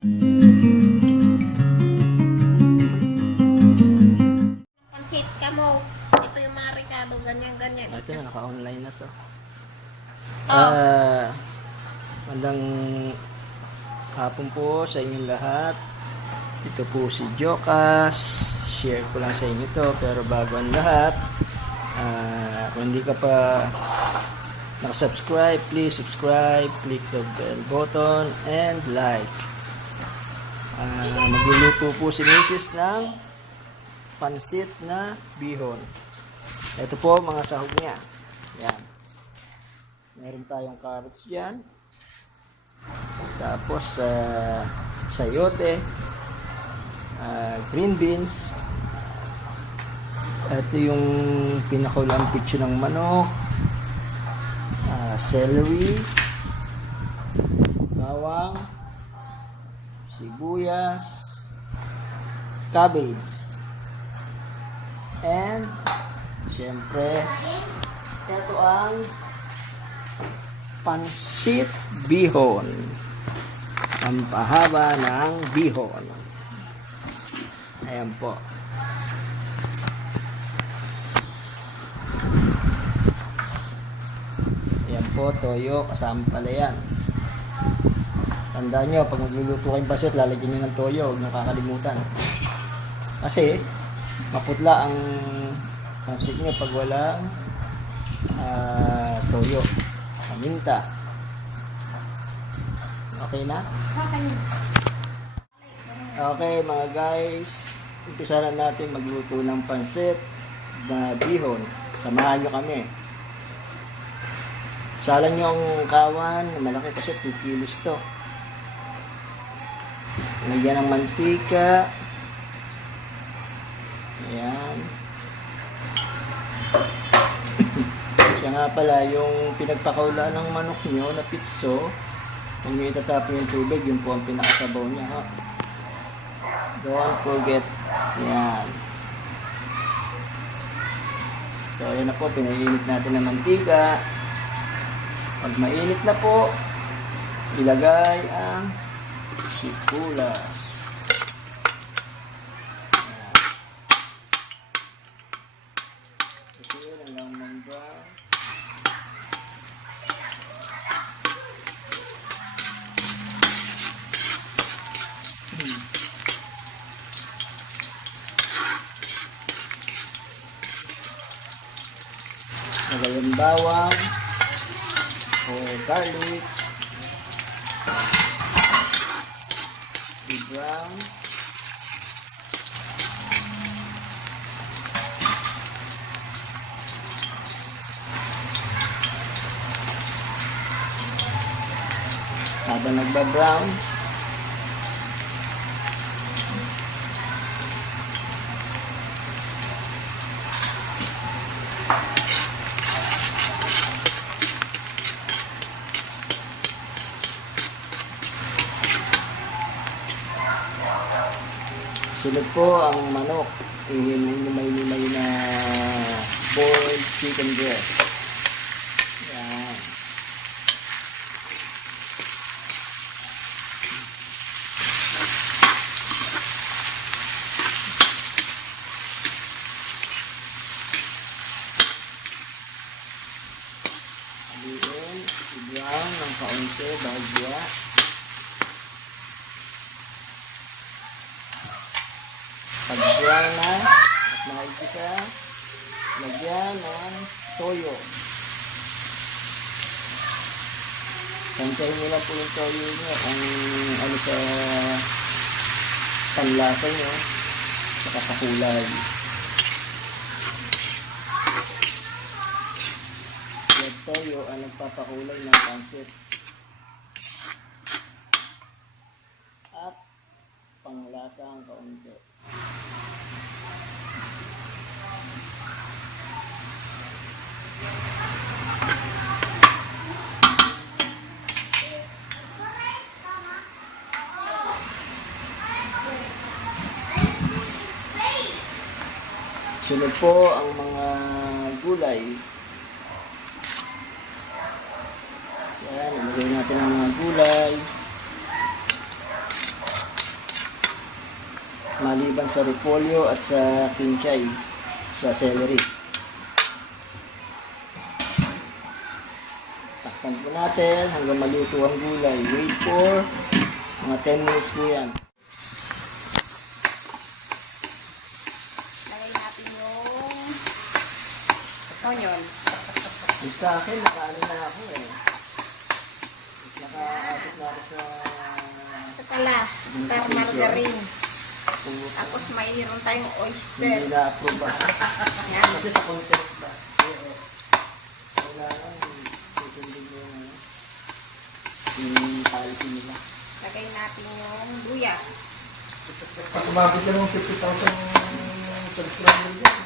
Pansit ka mo. Ito yung mga Ricardo, ganyan-ganyan. Ito na, naka-online na to. Oh. Magandang hapon po sa inyong lahat. Ito po si Jokas. Share ko lang sa inyo to. Pero bago ang lahat, kung hindi ka pa nakasubscribe, please subscribe, click the bell button, and like. Magluluto po si Mrs. ng pansit na bihon. Ito po mga sahog niya. Yan. Meron tayong carrots dyan. Tapos sayote, green beans. Ito yung pinakulang pitso ng manok, celery, bawang, sibuyas, cabbage, and syempre ito ang pansit bihon, ang pahaba ng bihon. Ayan po. Ayan po, toyo, kasama pala yan. Tandaan nyo, pag magluluto kayong pansit, lalagyan nyo ng toyo, huwag nyo kakalimutan. Kasi, maputla ang pansit nyo pag walang toyo, paminta. Okay na? Okay mga guys, umpisa na natin magluto ng pansit na bihon. Samahan nyo kami. Salan nyo ang kawan, malaki kasi 2 kilos to. Lagyan ng mantika. Ayan. Siya nga pala, yung pinagpakaulaan ng manok nyo na pitso, kung nyo itatapon yung tubig, yun po ang pinakasabaw niya. Ha? Don't forget. Ayan. So, ayan na po, pinainit natin ng mantika. Pag mainit na po, ilagay ang sikulas. Ito yun, alang mangga. Lagay ang bawang o garlic, i-brown, habang nagba-brown, sunod po ang manok. Lumay-lumay na boiled chicken breast. Yan. Haluin, i-brown ng kaunti, bahagya. Pag-brown na at nakikisa, lagyan ng toyo. Tansahin nyo lang po yung toyo nyo kung ano sa panlasa nyo saka sa kulay. Yung toyo ang nagpapakulay ng pansit at panglasa ang kaunti. Sunod po ang mga gulay. Yan, ilagay natin ang mga gulay. maliban sa repolyo at sa kinchay, sa celery. Takpan po natin hanggang maluto ang gulay. Wait for mga 10 minutes po yan. Lagay natin yung onion. Yung sa akin, nakaano na ako eh. Nakaabot na ako sa... Ito pala, star margarine. Tapos mayroon tayong oyster. Hindi na-approve ba? Yan. Kasi sa context ba? Kailangan tutundin yung policy nila. Lagay natin yung luya. Pag umabot ka ng 50,000 subscribers yan,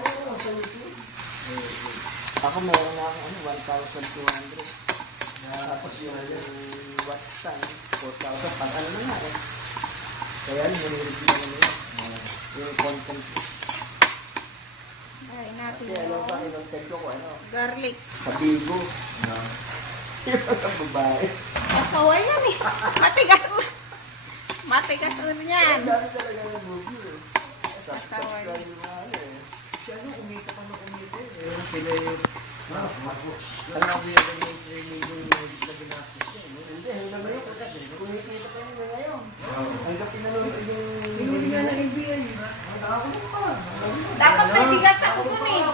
oo, sa YouTube. Ako meron na akong 1,200. Tapos yung watch time, 4,000. Pag ano na nga eh. Kaya yung review na nila. Yung content. Lagay natin Kasi ano ba, yung inonted ko ano? garlic. Sa Bigo. Yung ang babae. Kasaway yan eh. Matigas ulo. Matigas ulo yan. Ang dami talaga yung movie eh. Kasaway. Subscribe yung mga ano eh. Si ano, umita pa na umita eh. Sila yung, alam mo yung training na ginastos niya, no? Hindi, hindi naman yun. Kumikita pa yun ngayon. Hanggang pinanood yung... Hindi nga na NBA. Dapat may bigas ako dun eh.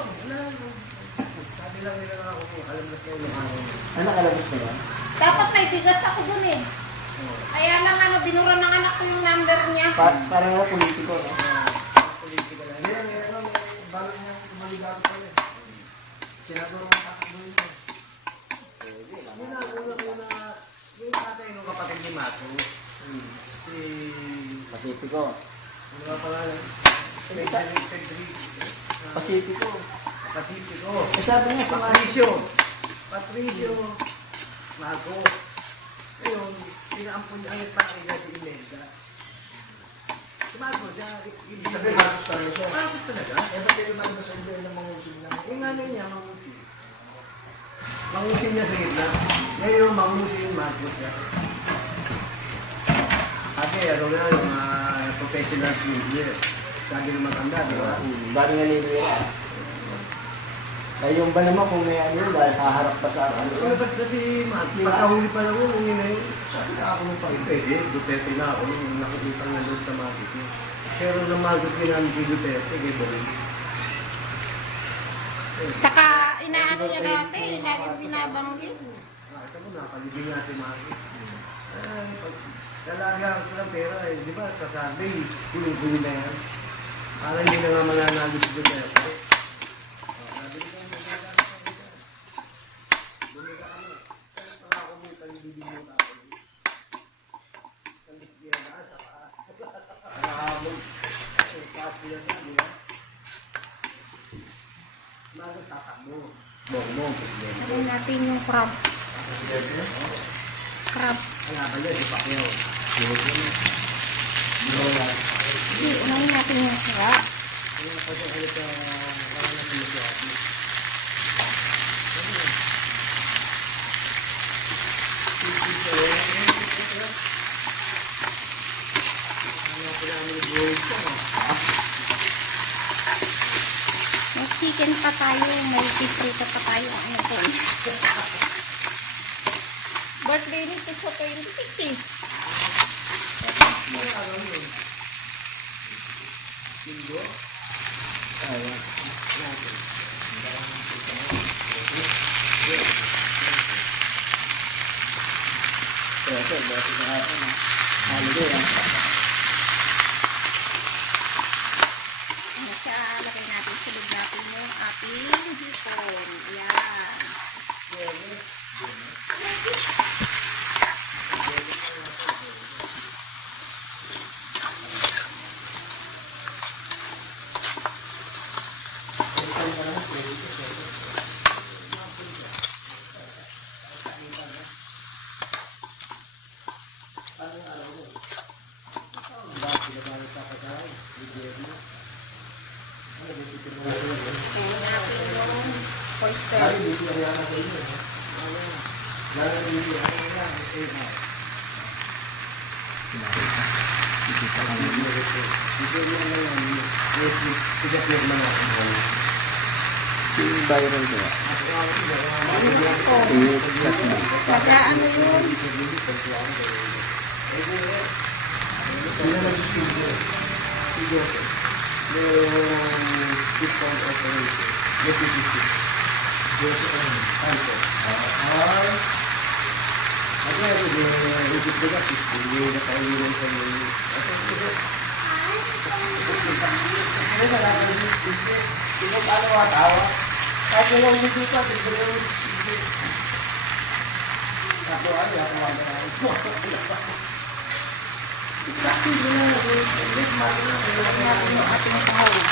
Sabi lang nila ako, alam na kayo ng araw. Ano nakalabas na yan? Dapat may bigas ako dun eh. Kaya lang ano, binura ng anak ko yung number niya. Parang nga politiko, no? Politika lang. Hindi, may balon niyang maligago pa rin. Senador ang takbo yun. Ginagawa ko na yung tatay nung kapatid ni Mato, si... Pasipiko. Ano nga pala lang? Cedric. Pasipiko. Pacifico. Eh, sabi nga sa mga... Patricio Mago. Ngayon, pinaampun niya ang ipakita si Imelda. Si Mago, siya, ibig sabihin, Marcos talaga siya. Marcos talaga? Eh, ba't kayo naman sa ibig na mangusin na? Eh, nga niya, mangusin. Mangusin niya sa gitna. Ngayon, mangusin Marcos siya. Kasi, ano na, yung professional swimmer. Sabi ng matanda, di ba? Dami nga nilira. Kaya yung ba naman kung may ano yun, dahil haharap pa sa ano. Ano ba si Marcos? Pagkahuli pa lang yun, na yun. Sabi na ako ng pag-pwede. Duterte na ako nung nakikita na doon sa Marcos niya. Pero nang Marcos kailangan si Duterte, kay Borin. Saka inaano niya dati, laging binabanggit. Ito mo, nakalibing nga si Marcos. Talaga ko ng pera eh. Di ba, sa Sunday, huli-huli na yan. Para hindi na nga mananalo si Duterte. Nabili ko yung Duterte. Bumili ka kami. Pero pag ako mo, talibigin mo na ako. Talibigin na sa paa. Nakahabol. Kasi yan na, di ba? Marcos tatakbo. Bong. Lagay natin yung crab. Crab. Kaya ba yan, si Pacquiao? Hindi, unahin natin yung crab. Kaya pa siya kalit parang nasimusyati. May chicken pa tayo, may piprito pa tayo. Ano po? Birthday nito sa 26 eh. Linggo? Ito, dati sa hapon. Holiday, ah. Ano siya, lagay natin sa loob natin yung ating hipon. Ayan. Ayan natin yung oyster. Ikita ka naman. Hindi mo na yan. Tigas mo naman ako. Si Byron ko. I-cut mo. Taga ano yun? Sino nag-studio? Si Joseph. Yung sit-on operator. Yung PPC. Joseph ano? Santo. Ikot ko na. Hindi na kailinan sa mga. Sino paano matawa? Kahit yung hindi pa, hindi yung ako ano, ako ano. Kasi yun na, yung ating kahawin.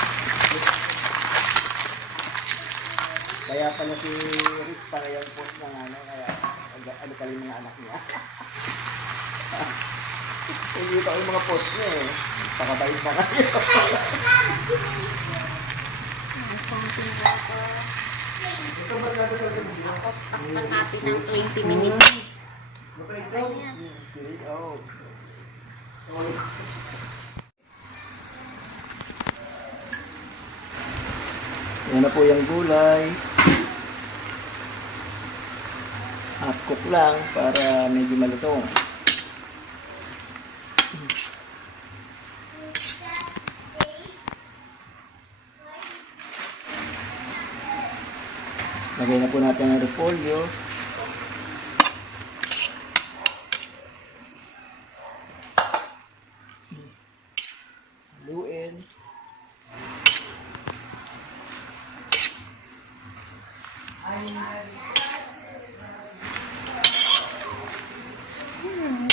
Kaya pala si Riz para yung post ng ano, kaya ano pala yung mga anak niya. Hindi pa yung mga post niya eh. Pakabait pa kayo. Ito ba natin sa gabi? Tapos takpan natin ng 20 minutes. Ikaw? Oh. Yan na po yung gulay. Half cook lang para medyo malutong. Lagay na po natin ang repolyo. Haluin.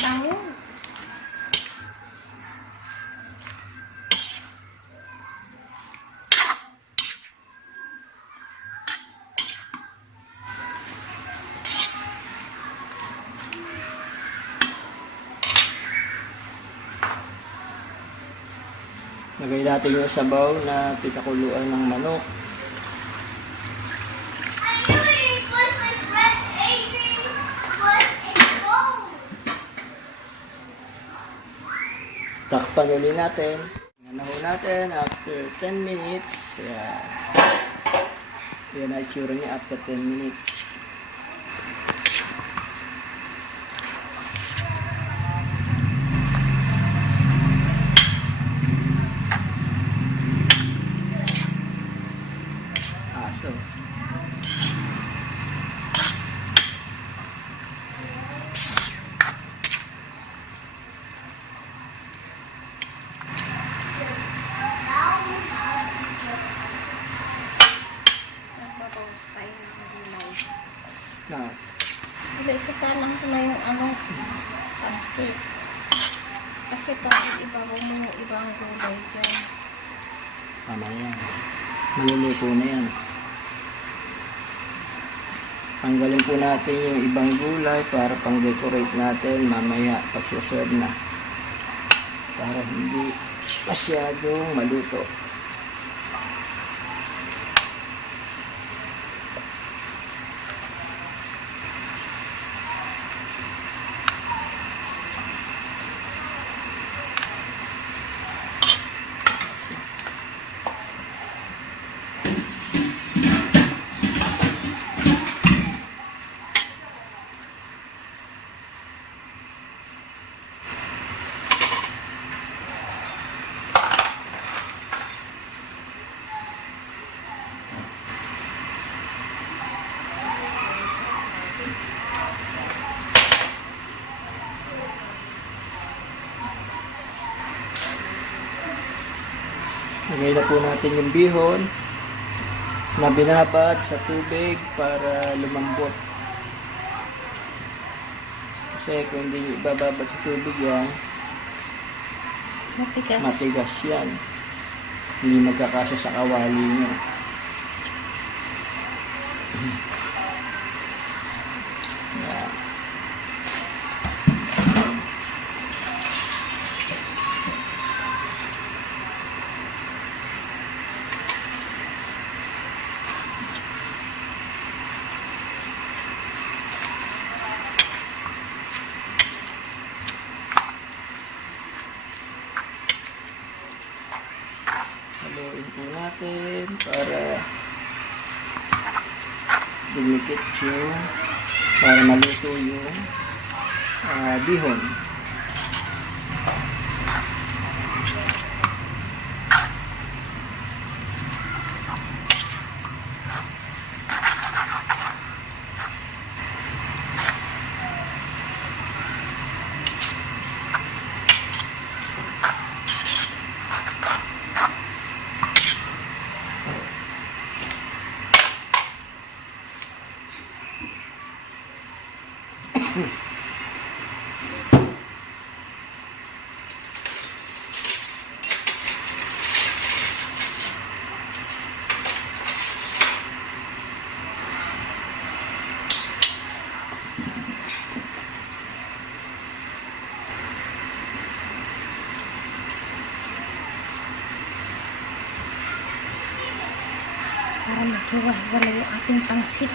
Bango. Lagay natin yung sabaw na pinakuluan ng manok. Takpan ulit natin. Nanaho natin after 10 minutes. Yan. Yan na itsura niya after 10 minutes. Aso. Nagbabawas tayo ng gulay. Na. Wala, isasalang ko na yung ano, pansit. Kasi parang ibabaw mo yung ibang gulay dyan. Tama yan. Maluluto na yan. Tanggalin po natin yung ibang gulay para pang-decorate natin mamaya pag serve na. Para hindi masyadong maluto. Lagay na po natin yung bihon na binabad sa tubig para lumambot. Kasi kung hindi ibababad sa tubig yan, Matigas. matigas yan. Hindi magkakasya sa kawali nyo. Yan. dumikit yung para maluto yung bihon. Para maghiwa-wala yung ating pansit.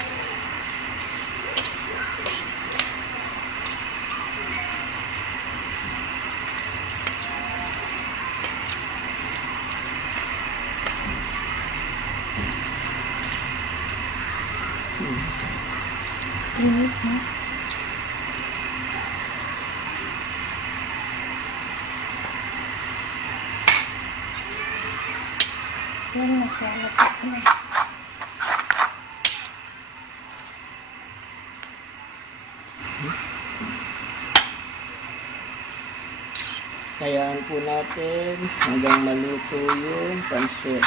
Init na. Yan na siya. Lapit na. Kayaan po natin hanggang maluto yung pansit.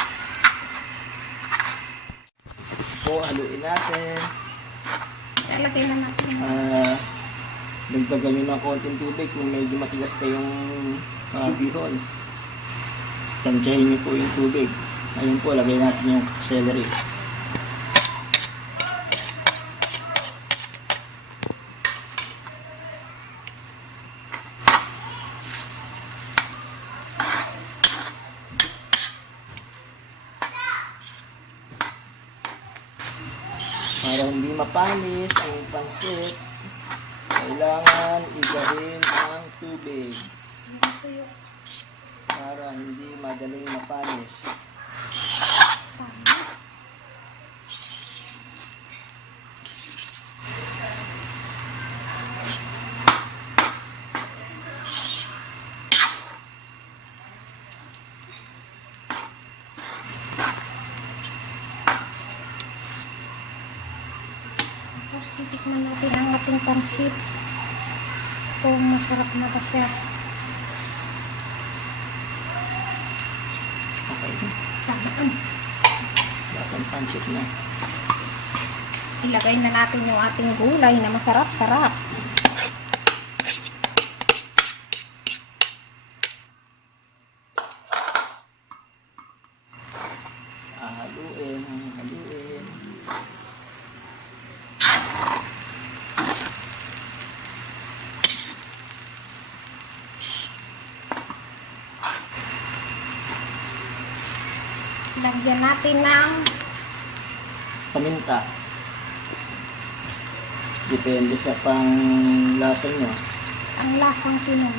So, haluin natin. Lalagay na natin. Dagdagan nyo ng konting tubig kung medyo matigas pa yung bihon. Tansyahin nyo po yung tubig. Ayun po, lagay natin yung celery. Para hindi mapanis ang pansit, kailangan igahin ang tubig Ito yung para hindi madaling mapanis. tama. Tapos titikman natin ang ating pansit. Kung masarap na ba siya. Okay, Tamaan. lasang pansit na. Ilagay na natin yung ating gulay na masarap-sarap. Haluin, haluin. Lagyan natin ng Paminta. Depende sa panglasa nyo. ang lasang Pinoy.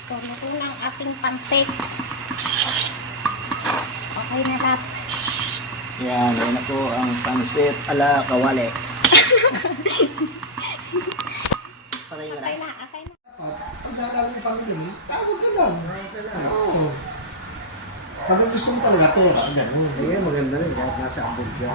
Ito, luto na ang ating pansit. Okay na lahat. Yan, yan na po ang pansit ala kawali. Okay na. Okay na, okay na. Pag naalala yung pamilya, tawag ka lang. Oo. Pag gusto mo talaga, pera, ganun. Maganda rin kahit nasa abog siya.